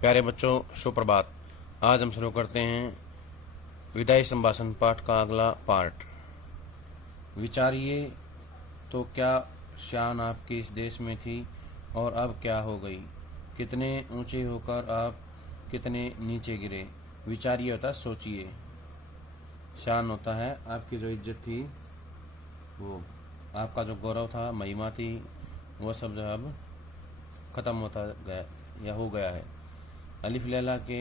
प्यारे बच्चों, सुप्रभात। आज हम शुरू करते हैं विदाई संभाषण पाठ का अगला पार्ट। विचारिए तो क्या शान आपकी इस देश में थी और अब क्या हो गई। कितने ऊंचे होकर आप कितने नीचे गिरे। विचारिए होता है सोचिए, शान होता है आपकी जो इज्जत थी, वो आपका जो गौरव था, महिमा थी, वो सब जो अब ख़त्म होता गया या हो गया है। अलिफ लैला के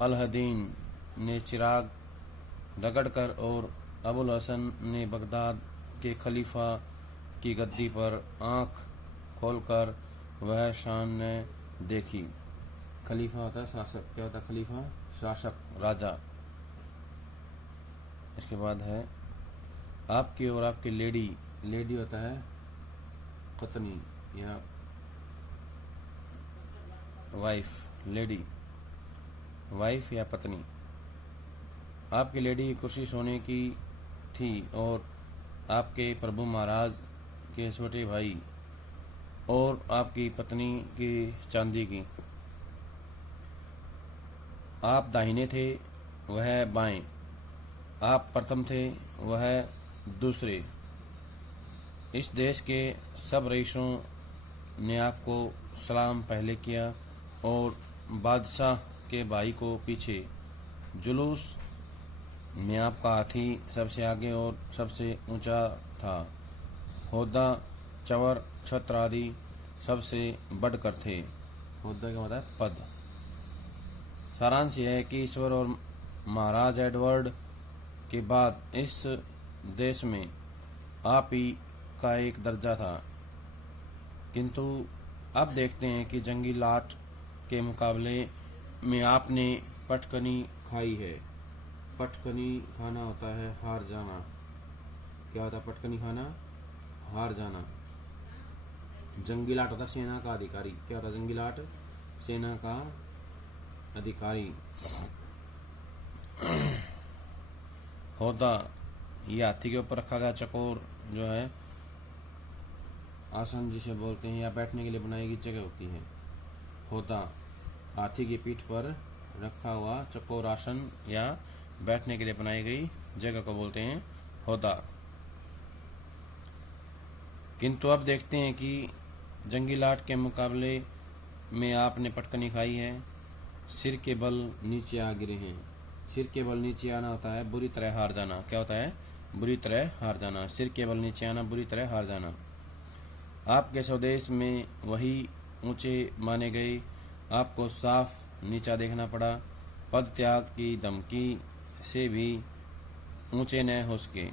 अलहदीन ने चिराग रगड़कर और अबुल हसन ने बगदाद के खलीफा की गद्दी पर आँख खोलकर वह शान ने देखी। खलीफा होता है शासक। क्या होता है खलीफा? शासक, राजा। इसके बाद है आपकी और आपकी लेडी। लेडी होता है पत्नी या वाइफ। लेडी, वाइफ या पत्नी। आपकी लेडी की कुर्सी सोने की थी और आपके प्रभु महाराज के छोटे भाई और आपकी पत्नी की चांदी की। आप दाहिने थे, वह बाएं। आप प्रथम थे, वह दूसरे। इस देश के सब रईसों ने आपको सलाम पहले किया और बादशाह के भाई को पीछे। जुलूस में आपका हाथी सबसे आगे और सबसे ऊंचा था। होदा, चवर, छत्र आदि सबसे बढ़कर थे। होदा क्या होता है? पद। सारांश यह है कि ईश्वर और महाराज एडवर्ड के बाद इस देश में आप ही का एक दर्जा था, किंतु अब देखते हैं कि जंगी लाट के मुकाबले में आपने पटकनी खाई है। पटकनी खाना होता है हार जाना। क्या होता है पटकनी खाना? हार जाना। जंगी लाट होता है सेना का अधिकारी। क्या होता है जंगी लाट? सेना का अधिकारी। होदा, ये हाथी के ऊपर रखा गया चकोर जो है आसन जिसे बोलते हैं या बैठने के लिए बनाई गई जगह होती है। होदा, हाथी की पीठ पर रखा हुआ चकोर आसन या बैठने के लिए बनाई गई जगह को बोलते हैं होदा। किंतु अब देखते हैं कि जंगी लाट के मुकाबले में आपने पटकनी खाई है। सिर के बल नीचे आ गिरे हैं। सिर के बल नीचे आना होता है बुरी तरह हार जाना। क्या होता है? बुरी तरह हार जाना। सिर के बल नीचे आना, बुरी तरह हार जाना। आपके स्वदेश में वही ऊंचे माने गए, आपको साफ नीचा देखना पड़ा। पद त्याग की धमकी से भी ऊंचे न हो सके।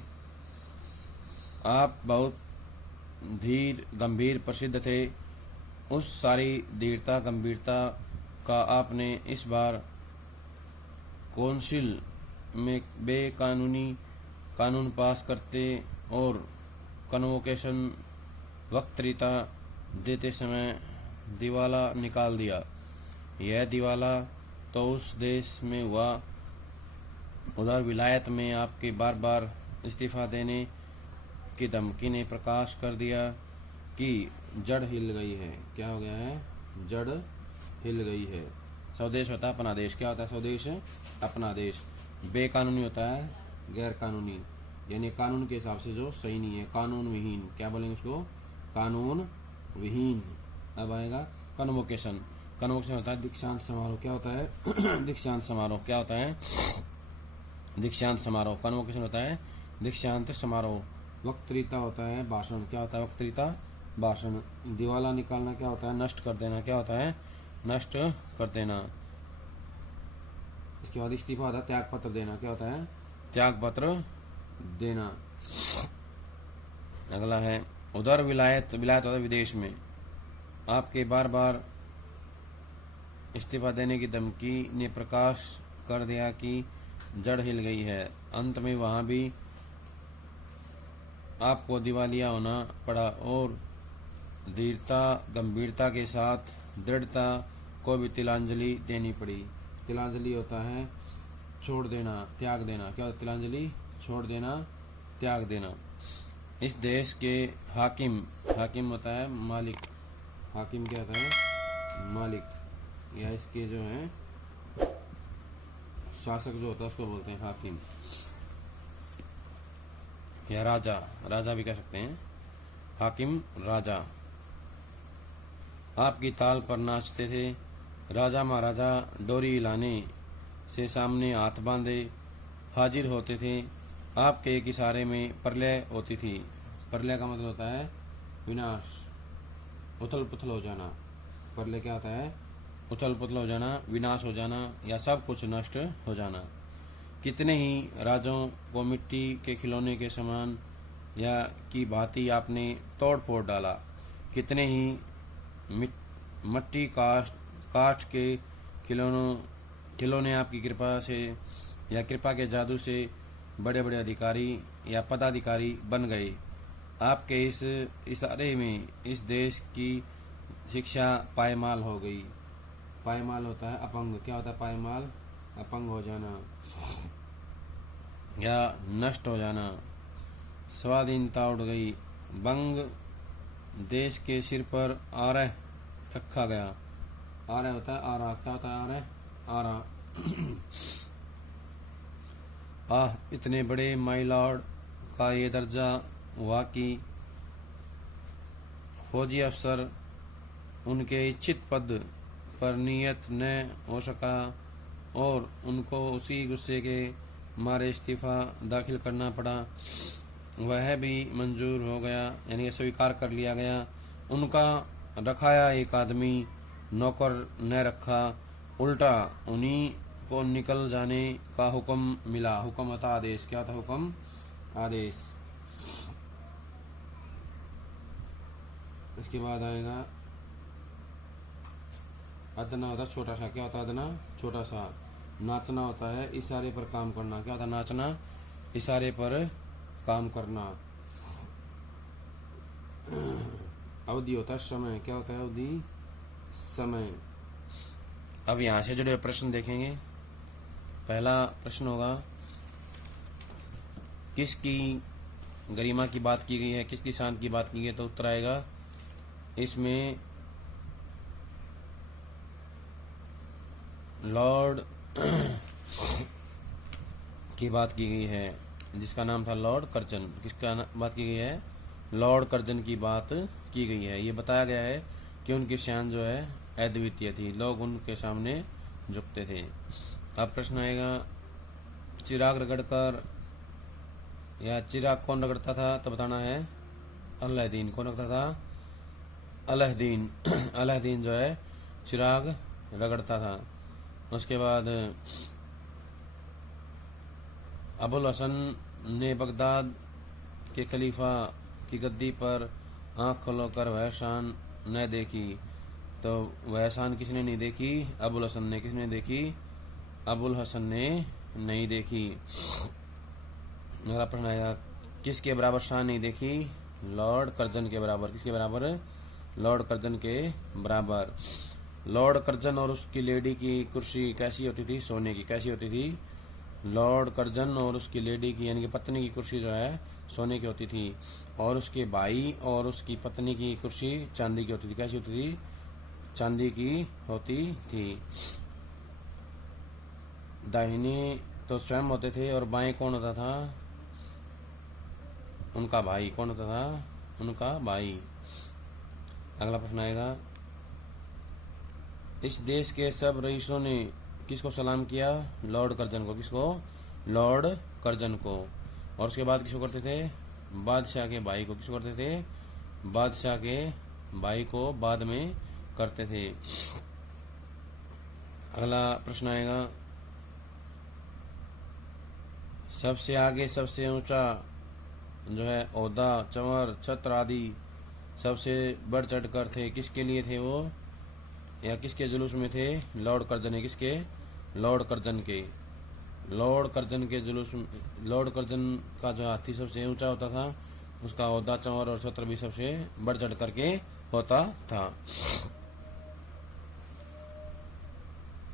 आप बहुत धीर गंभीर प्रसिद्ध थे। उस सारी धीरता गंभीरता का आपने इस बार कौंसिल में बेकानूनी कानून पास करते और कन्वोकेशन वक्तृता देते समय दिवाला निकाल दिया। यह दिवाला तो उस देश में हुआ। उधर विलायत में आपके बार बार इस्तीफा देने की धमकी ने प्रकाश कर दिया कि जड़ हिल गई है। क्या हो गया है? जड़ हिल गई है। स्वदेश होता है अपना देश। क्या होता है स्वदेश? अपना देश। बेकानूनी होता है गैर कानूनी, यानी कानून के हिसाब से जो सही नहीं है, कानून विहीन। क्या बोलेंगे उसको? कानून विहीन। अब आएगा कन्वोकेशन। कन्वोकेशन होता है दीक्षांत समारोह। क्या होता है? दीक्षांत समारोह। क्या होता है? दीक्षांत समारोह। कन्वोकेशन होता है दीक्षांत समारोह। वक्तृता होता है भाषण। क्या होता है वक्तृता? भाषण। दिवाला निकालना क्या होता है? नष्ट कर देना। क्या होता है? नष्ट कर देना। इसके बाद इस्तीफा होता है त्याग पत्र देना। क्या होता है? त्याग पत्र देना। अगला है उधर विलायत। विलायत होता है विदेश में। आपके बार बार इस्तीफा देने की धमकी ने प्रकाश कर दिया कि जड़ हिल गई है। अंत में वहां भी आपको दिवालिया होना पड़ा और धीरता गंभीरता के साथ दृढ़ता को भी तिलांजलि देनी पड़ी। तिलांजलि होता है छोड़ देना, त्याग देना। क्या होता है तिलांजलि? छोड़ देना, त्याग देना। इस देश के हाकिम, हाकिम होता है मालिक। हाकिम क्या होता है? मालिक। या इसके जो है शासक जो होता है उसको बोलते हैं हाकिम या राजा, राजा भी कह सकते हैं, हाकिम राजा। आपकी ताल पर नाचते थे राजा महाराजा, डोरी हिलाने से सामने हाथ बांधे हाजिर होते थे। आपके एक इशारे में प्रलय होती थी। प्रलय का मतलब होता है विनाश, उथल पुथल हो जाना। प्रलय क्या होता है? उथल पुथल हो जाना, विनाश हो जाना या सब कुछ नष्ट हो जाना। कितने ही राजों को मिट्टी के खिलौने के समान या की भांति आपने तोड़ फोड़ डाला। कितने ही मट्टी काठ के खिलौने आपकी कृपा से या कृपा के जादू से बड़े बड़े अधिकारी या पदाधिकारी बन गए। आपके इस इशारे में इस देश की शिक्षा पायमाल हो गई। पायमाल होता है अपंग। क्या होता है पायमाल? अपंग हो जाना या नष्ट हो जाना। स्वाधीनता उड़ गई। बंग देश के सिर पर आरह रखा गया। आरह होता है आरा। क्या होता है आरह? आरा। आह, इतने बड़े माई लॉर्ड का ये दर्जा हुआ कि फौजी अफसर उनके इच्छित पद पर नियत न हो सका और उनको उसी गुस्से के मारे इस्तीफा दाखिल करना पड़ा। वह भी मंजूर हो गया, यानी स्वीकार कर लिया गया। उनका रखाया एक आदमी नौकर न रखा, उल्टा उन्हीं को निकल जाने का हुक्म मिला। हुक्म होता आदेश। क्या था हुक्म? आदेश। इसके बाद आएगा अदना होता छोटा सा। क्या होता है अदना? छोटा सा। नाचना होता है इशारे पर काम करना। क्या होता है नाचना? इशारे पर काम करना। अवधि होता है समय। क्या होता है अवधि? समय। अब यहां से जुड़े प्रश्न देखेंगे। पहला प्रश्न होगा किसकी गरिमा की बात की गई है, किसकी शान की बात की गई है? तो उत्तर आएगा इसमें लॉर्ड की बात की गई है, जिसका नाम था लॉर्ड कर्जन। किसका बात की गई है? लॉर्ड कर्जन की बात की गई है। ये बताया गया है कि उनकी शान जो है अद्वितीय थी, लोग उनके सामने झुकते थे। अब प्रश्न आएगा चिराग रगड़कर या चिराग कौन रगड़ता था? तो बताना है अलादीन। कौन रगड़ता था? अलादीन। अलादीन जो है चिराग रगड़ता था। उसके बाद अबुल हसन ने बगदाद के खलीफा की गद्दी पर आंख खोलकर वह शान न देखी। तो वह शान किसने नहीं देखी? अबुल हसन ने। किसने देखी? अबुल हसन ने नहीं देखी। अगला प्रश्न आएगा किसके बराबर शान नहीं देखी? लॉर्ड कर्जन के बराबर। किसके बराबर? लॉर्ड कर्जन के बराबर। लॉर्ड कर्जन और उसकी लेडी की कुर्सी कैसी होती थी? सोने की। कैसी होती थी? लॉर्ड कर्जन और उसकी लेडी की यानी कि पत्नी की कुर्सी जो है सोने की होती थी, और उसके भाई और उसकी पत्नी की कुर्सी चांदी की होती थी। कैसी होती थी? चांदी की होती थी। दाहिने तो स्वयं होते थे और बाएं कौन होता था? उनका भाई। कौन होता था? उनका भाई। अगला प्रश्न आएगा इस देश के सब रईसों ने किसको सलाम किया? लॉर्ड कर्जन को। किसको? लॉर्ड कर्जन को। और उसके बाद किसको करते थे? बादशाह के भाई को। किसको करते थे? बादशाह के भाई को बाद में करते थे। अगला प्रश्न आएगा सबसे आगे सबसे ऊंचा जो है ओहदा, चंवर, छत्र आदि सबसे बढ़ चढ़कर थे। किसके लिए थे वो, या किसके जुलूस में थे? लॉर्ड कर्जन है। किसके? लॉर्ड कर्जन के। लॉर्ड कर्जन के जुलूस में। लॉर्ड कर्जन का जो हाथी सबसे ऊंचा होता था, उसका ओहदा, चंवर और छत्र भी सबसे बढ़ चढ़ करके होता था।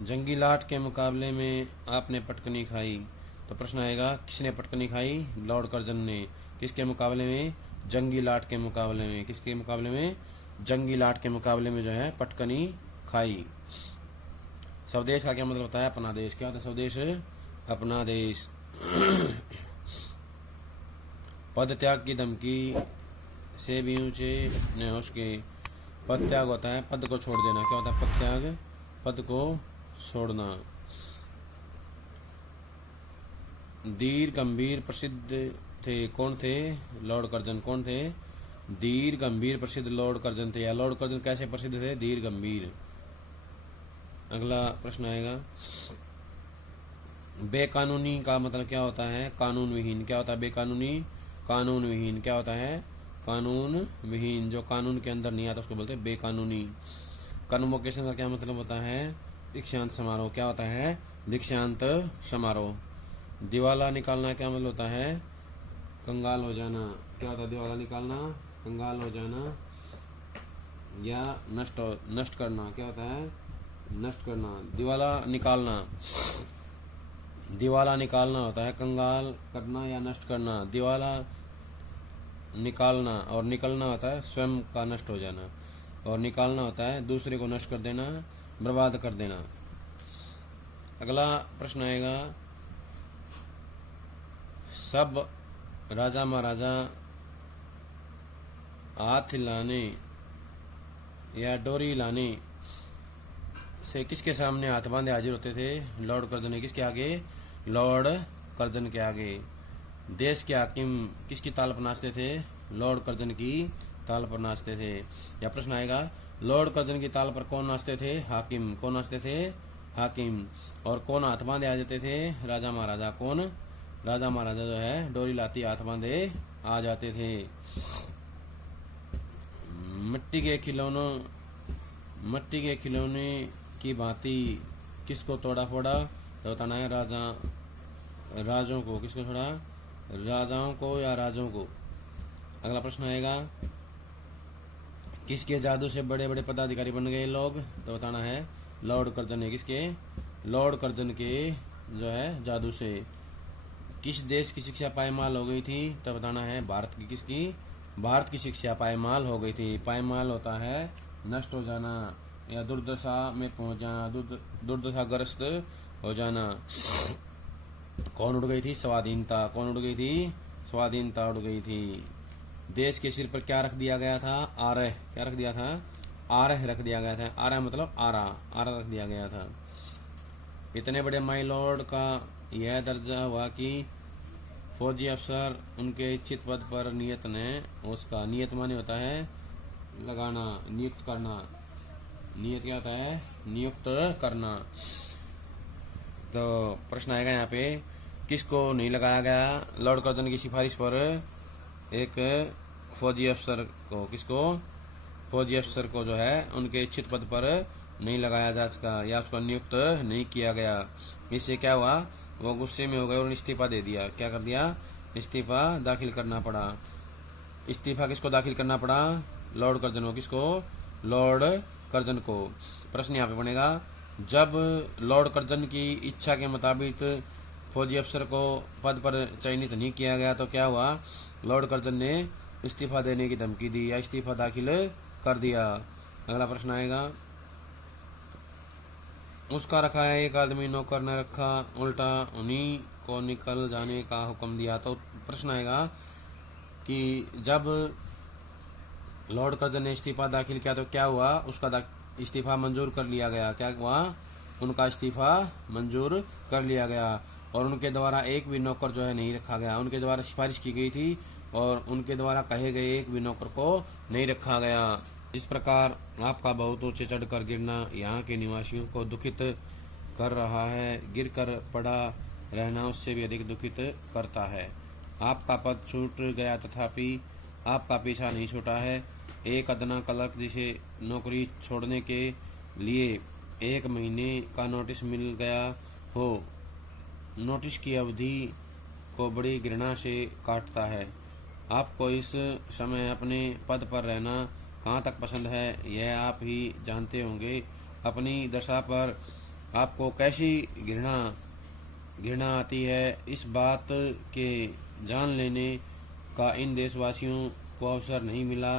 जंगी लाट के मुकाबले में आपने पटकनी खाई। तो प्रश्न आएगा किसने पटकनी खाई? लॉर्ड कर्जन ने। किसके मुकाबले में? जंगी लाट के मुकाबले में। किसके मुकाबले में? जंगी लाट के मुकाबले में जो है पटकनी खाई। स्वदेश का क्या मतलब होता है? अपना देश। क्या होता है स्वदेश? अपना देश। पद त्याग की धमकी से भी ऊंचे न हो सके। पद त्याग होता है पद को छोड़ देना। क्या होता है पद त्याग? पद को छोड़ना। धीर गंभीर प्रसिद्ध थे। कौन थे? Lord Curzon. कौन थे? धीर गंभीर प्रसिद्ध लॉर्ड कर्जन थे। या लॉर्ड कर्जन कैसे प्रसिद्ध थे? धीर गंभीर। अगला प्रश्न आएगा, बेकानूनी का मतलब क्या होता है? कानून विहीन। क्या होता है बेकानूनी? कानून विहीन। क्या होता है? कानून विहीन। जो कानून के अंदर नहीं आता उसको बोलते हैं बेकानूनी। कन्वोकेशन का क्या मतलब होता है? दीक्षांत समारोह। क्या होता है? दीक्षांत समारोह। दिवाला निकालना क्या मतलब होता है? कंगाल हो जाना। क्या होता है दिवाला निकालना? कंगाल हो जाना या नष्ट करना। क्या होता है? नष्ट करना। दिवाला निकालना, दिवाला निकालना होता है कंगाल करना या नष्ट करना। दिवाला निकालना और निकलना होता है स्वयं का नष्ट हो जाना, और निकालना होता है दूसरे को नष्ट कर देना, बर्बाद कर देना। अगला प्रश्न आएगा, सब राजा महाराजा हाथ हिलाने या डोरी हिलाने से किसके सामने हाथ बांधे हाजिर होते थे? Lord Curzon. किसके आगे? लॉर्ड कर्जन के आगे। देश के हाकिम किसकी ताल पर नाचते थे? लॉर्ड कर्जन की ताल पर नाचते थे। या प्रश्न आएगा, लॉर्ड कर्जन की ताल पर कौन नाचते थे? हाकिम। कौन नाचते थे? हाकिम। और कौन हाथ बांधे आ जाते थे? राजा महाराजा। कौन? राजा महाराजा जो है डोरी लाती हाथ बांधे आ जाते थे। मिट्टी के खिलौने की भांति किसको तोड़ा फोड़ा? तो बताना है राजों को। किसको छोड़ा? राजाओं को या राजों को। अगला प्रश्न आएगा, किसके जादू से बड़े बड़े पदाधिकारी बन गए लोग? तो बताना है लॉर्ड कर्जन ने। किसके? लॉर्ड कर्जन के जो है जादू से। किस देश की शिक्षा पायमाल हो गई थी? तो बताना है भारत की। किसकी? भारत की शिक्षा पायमाल हो गई थी। पायमाल होता है नष्ट हो जाना या दुर्दशा में पहुंच जाना, दुर्दशाग्रस्त हो जाना। कौन उड़ गई थी? स्वाधीनता। कौन उड़ गई थी? स्वाधीनता उड़ गई थी। देश के सिर पर क्या रख दिया गया था? आरह। क्या रख दिया था? आरह रख दिया गया था। आरह मतलब आरा, आरा रख दिया गया था। इतने बड़े माई लॉर्ड का यह दर्जा हुआ कि फौजी अफसर उनके इच्छित पद पर नियत ने उसका। नियत माने होता है लगाना, नियुक्त करना। नियत क्या होता है? नियुक्त करना। तो प्रश्न आएगा यहाँ पे, किसको नहीं लगाया गया लॉर्ड कर्जन की सिफारिश पर? एक फौजी अफसर को। किसको? फौजी अफसर को जो है उनके इच्छित पद पर नहीं लगाया जा सका या उसको नियुक्त नहीं किया गया। इससे क्या हुआ? वो गुस्से में हो गए और इस्तीफा दे दिया। क्या कर दिया? इस्तीफा दाखिल करना पड़ा। इस्तीफा किसको दाखिल करना पड़ा? लॉर्ड कर्जन को। किसको? लॉर्ड कर्जन को। प्रश्न यहाँ पे बनेगा, जब लॉर्ड कर्जन की इच्छा के मुताबिक फौजी अफसर को पद पर चयनित नहीं किया गया तो क्या हुआ? लॉर्ड कर्जन ने इस्तीफा देने की धमकी दी या इस्तीफा दाखिल कर दिया। अगला प्रश्न आएगा, उसका रखा है एक आदमी नौकर न रखा, उल्टा उन्हीं को निकल जाने का हुक्म दिया। तो प्रश्न आएगा कि जब लॉर्ड कर्जन ने इस्तीफा दाखिल किया तो क्या हुआ? उसका इस्तीफा मंजूर कर लिया गया। क्या हुआ? उनका इस्तीफा मंजूर कर लिया गया और उनके द्वारा एक भी नौकर जो है नहीं रखा गया। उनके द्वारा सिफारिश की गई थी और उनके द्वारा कहे गए एक भी नौकर को नहीं रखा गया। इस प्रकार आपका बहुत ऊंचे चढ़कर गिरना यहाँ के निवासियों को दुखित कर रहा है। गिरकर पड़ा रहना उससे भी अधिक दुखित करता है। आपका पद छूट गया तथापि आपका पीछा नहीं छूटा है। एक अदना क्लर्क जिसे नौकरी छोड़ने के लिए 1 महीने का नोटिस मिल गया हो, नोटिस की अवधि को बड़ी घृणा से काटता है। आपको इस समय अपने पद पर रहना कहाँ तक पसंद है यह आप ही जानते होंगे। अपनी दशा पर आपको कैसी घृणा आती है, इस बात के जान लेने का इन देशवासियों को अवसर नहीं मिला।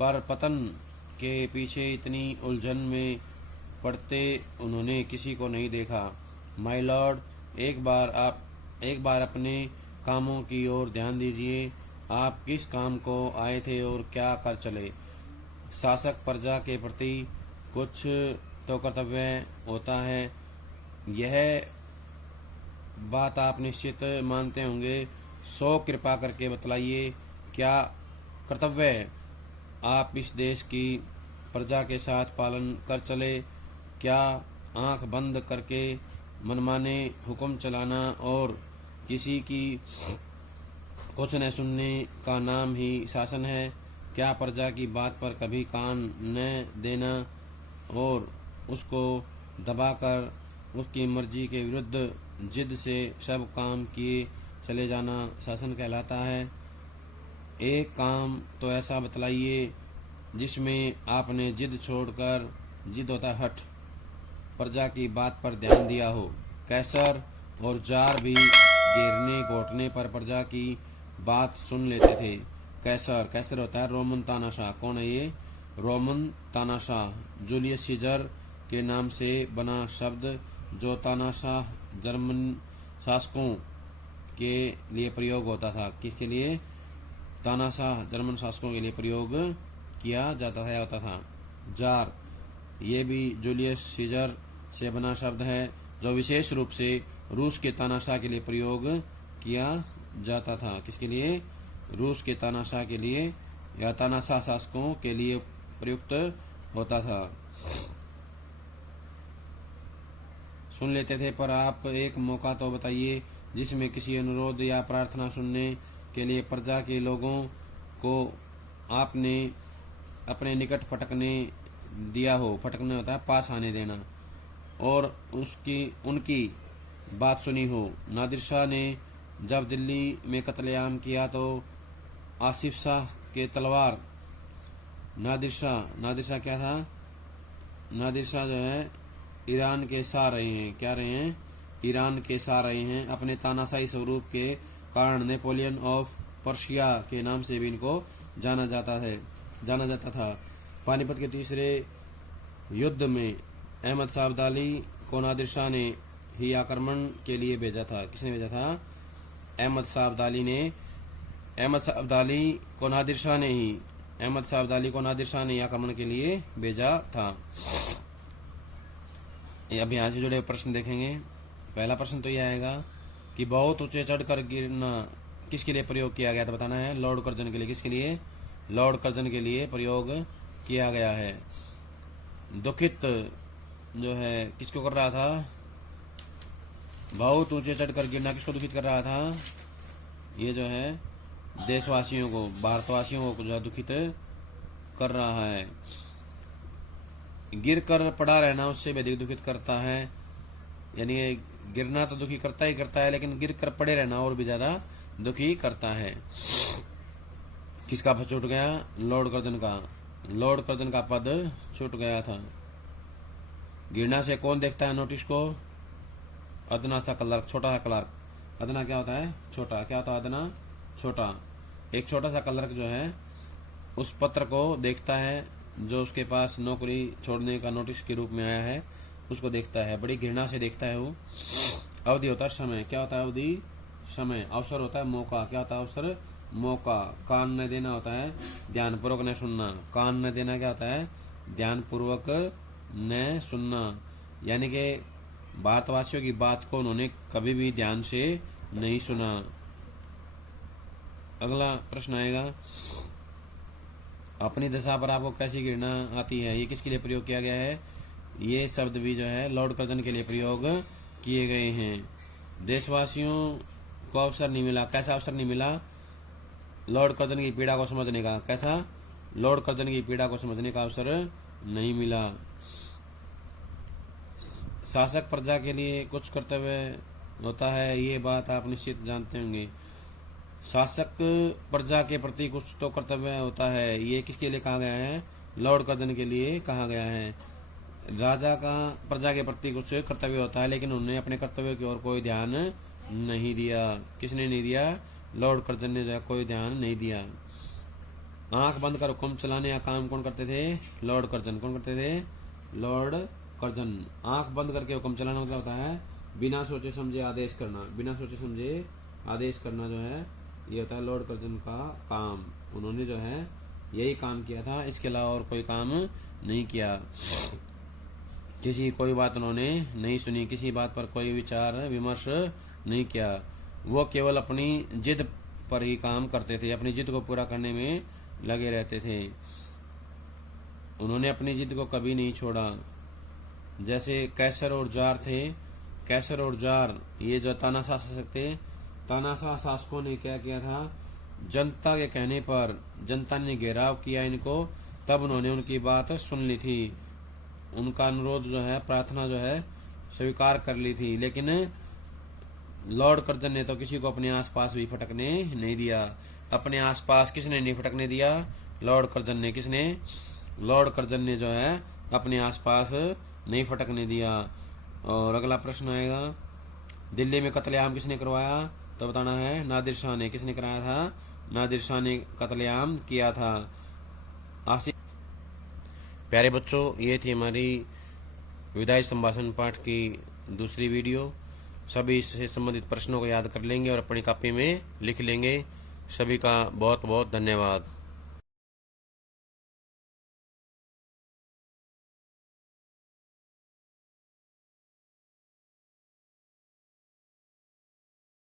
पर पतन के पीछे इतनी उलझन में पढ़ते उन्होंने किसी को नहीं देखा। माय लॉर्ड, एक बार अपने कामों की ओर ध्यान दीजिए। आप किस काम को आए थे और क्या कर चले? शासक प्रजा के प्रति कुछ तो कर्तव्य होता है, यह बात आप निश्चित मानते होंगे। सो कृपा करके बतलाइए, क्या कर्तव्य आप इस देश की प्रजा के साथ पालन कर चले? क्या आंख बंद करके मनमाने हुक्म चलाना और किसी की कुछ न सुनने का नाम ही शासन है? क्या प्रजा की बात पर कभी कान न देना और उसको दबाकर उसकी मर्जी के विरुद्ध जिद से सब काम किए चले जाना शासन कहलाता है? एक काम तो ऐसा बतलाइए जिसमें आपने जिद छोड़कर, जिद होता है हठ, प्रजा की बात पर ध्यान दिया हो। कैसर और जार भी घेरने घोटने पर प्रजा की बात सुन लेते थे। कैसर होता है रोमन तानाशाह। कौन है ये? रोमन तानाशाह। जूलियस सीजर के नाम से बना शब्द जो तानाशाह जर्मन शासकों के लिए प्रयोग होता था। किसके लिए? तानाशाह जर्मन शासकों के लिए प्रयोग किया जाता था, होता था। जार, ये भी जूलियस सीजर से बना शब्द है जो विशेष रूप से रूस के तानाशाह के लिए प्रयोग किया जाता था। किसके लिए? रूस के तानाशाह के लिए या तानाशाह शासकों के लिए प्रयुक्त होता था। सुन लेते थे, पर आप एक मौका तो बताइए जिसमें किसी अनुरोध या प्रार्थना सुनने के लिए प्रजा के लोगों को आपने अपने निकट फटकने दिया हो। फटकने होता है पास आने देना, और उनकी बात सुनी हो। नादिर शाह ने जब दिल्ली में कत्लेआम किया तो आसिफ शाह के तलवार, नादिर शाह क्या था? नादिर शाह जो है ईरान के शाह रहे हैं। क्या रहे हैं? ईरान के शाह रहे हैं। अपने तानाशाही स्वरूप के कारण नेपोलियन ऑफ पर्शिया के नाम से भी इनको जाना जाता था। पानीपत के तीसरे युद्ध में अहमद शाह अब्दाली को नादिर शाह ने ही आक्रमण के लिए भेजा था। किसने भेजा था? अहमद शाह अब्दाली को नादिर शाह ने आक्रमण के लिए भेजा था। अब यहाँ से जुड़े प्रश्न देखेंगे। पहला प्रश्न तो यह आएगा कि बहुत ऊंचे चढ़कर गिरना किसके लिए प्रयोग किया गया था? बताना है। लॉर्ड कर्जन के लिए। किसके लिए? लॉर्ड कर्जन के लिए प्रयोग किया गया है। दुखित जो है किसको कर रहा था? बहुत ऊंचे चढ़कर गिरना किसको दुखित कर रहा था? ये जो है देशवासियों को, भारतवासियों को जो है दुखित कर रहा है। गिर कर पड़ा रहना उससे भी अधिक दुखित करता है। यानी गिरना तो दुखी करता ही करता है, लेकिन गिर कर पड़े रहना और भी ज्यादा दुखी करता है। किसका पद छूट गया? लॉर्ड कर्जन का। लॉर्ड कर्जन का पद छूट गया था। गिरना से कौन देखता है नोटिस को? अदना सा क्लर्क, छोटा सा क्लर्क। अदना क्या होता है? छोटा। क्या होता है अदना? छोटा। एक छोटा सा क्लर्क जो है उस पत्र को देखता है जो उसके पास नौकरी छोड़ने का नोटिस के रूप में आया है, उसको देखता है, बड़ी घृणा से देखता है वो। अवधि होता है समय। क्या होता है अवधि? समय। अवसर होता है मौका। क्या होता है अवसर? मौका। कान न देना होता है ध्यानपूर्वक न सुनना। कान न देना क्या होता है? ध्यानपूर्वक न सुनना। यानी कि भारतवासियों की बात को उन्होंने कभी भी ध्यान से नहीं सुना। अगला प्रश्न आएगा, अपनी दशा पर आपको कैसी घृणा आती है? ये किसके लिए प्रयोग किया गया है? ये शब्द भी जो है लॉर्ड कर्जन के लिए प्रयोग किए गए हैं। देशवासियों को अवसर नहीं मिला। कैसा अवसर नहीं मिला? लॉर्ड कर्जन की पीड़ा को समझने का। कैसा? लॉर्ड कर्जन की पीड़ा को समझने का अवसर नहीं मिला। शासक प्रजा के लिए कुछ कर्तव्य होता है, ये बात आप निश्चित जानते होंगे। शासक प्रजा के प्रति कुछ तो कर्तव्य होता है, ये किसके लिए कहा गया है? लॉर्ड कर्जन के लिए कहा गया है। राजा का प्रजा के प्रति कुछ कर्तव्य होता है, लेकिन उन्होंने अपने कर्तव्य की ओर कोई ध्यान नहीं दिया। किसने नहीं दिया? लॉर्ड कर्जन ने जो है कोई ध्यान नहीं दिया। आंख बंद कर हुक्म चलाने का काम कौन करते थे? Lord Curzon. कौन करते थे? लॉर्ड कर्जन, आंख बंद करके हुक्म चलाना मतलब होता है बिना सोचे समझे आदेश करना। बिना सोचे समझे आदेश करना जो है ये होता है लॉर्ड कर्जन का काम। उन्होंने जो है यही काम किया था, इसके अलावा और कोई काम नहीं किया। किसी कोई बात उन्होंने नहीं सुनी, किसी बात पर कोई विचार विमर्श नहीं किया। वो केवल अपनी जिद पर ही काम करते थे, अपनी जिद को पूरा करने में लगे रहते थे। उन्होंने अपनी जिद को कभी नहीं छोड़ा। जैसे कैसर और जार थे, कैसर और जार ये जो तानाशाह शासक थे, तानाशाह शासकों ने क्या किया था, जनता के कहने पर जनता ने घेराव किया इनको, तब उन्होंने उनकी बात सुन ली थी, उनका अनुरोध जो है प्रार्थना जो है स्वीकार कर ली थी। लेकिन लॉर्ड कर्जन ने तो किसी को अपने आसपास भी फटकने नहीं दिया। अपने आसपास किसने नहीं फटकने दिया? लॉर्ड कर्जन ने। किसने? लॉर्ड कर्जन ने जो है अपने आसपास नहीं फटकने दिया। और अगला प्रश्न आएगा, दिल्ली में कत्लेआम किसने करवाया? तो बताना है नादिर शाह ने। किसने कराया था? नादिर शाह ने कत्लेआम किया था। प्यारे बच्चों, ये थी हमारी विदाई संभाषण पाठ की दूसरी वीडियो। सभी इससे संबंधित प्रश्नों को याद कर लेंगे और अपनी कॉपी में लिख लेंगे। सभी का बहुत बहुत धन्यवाद।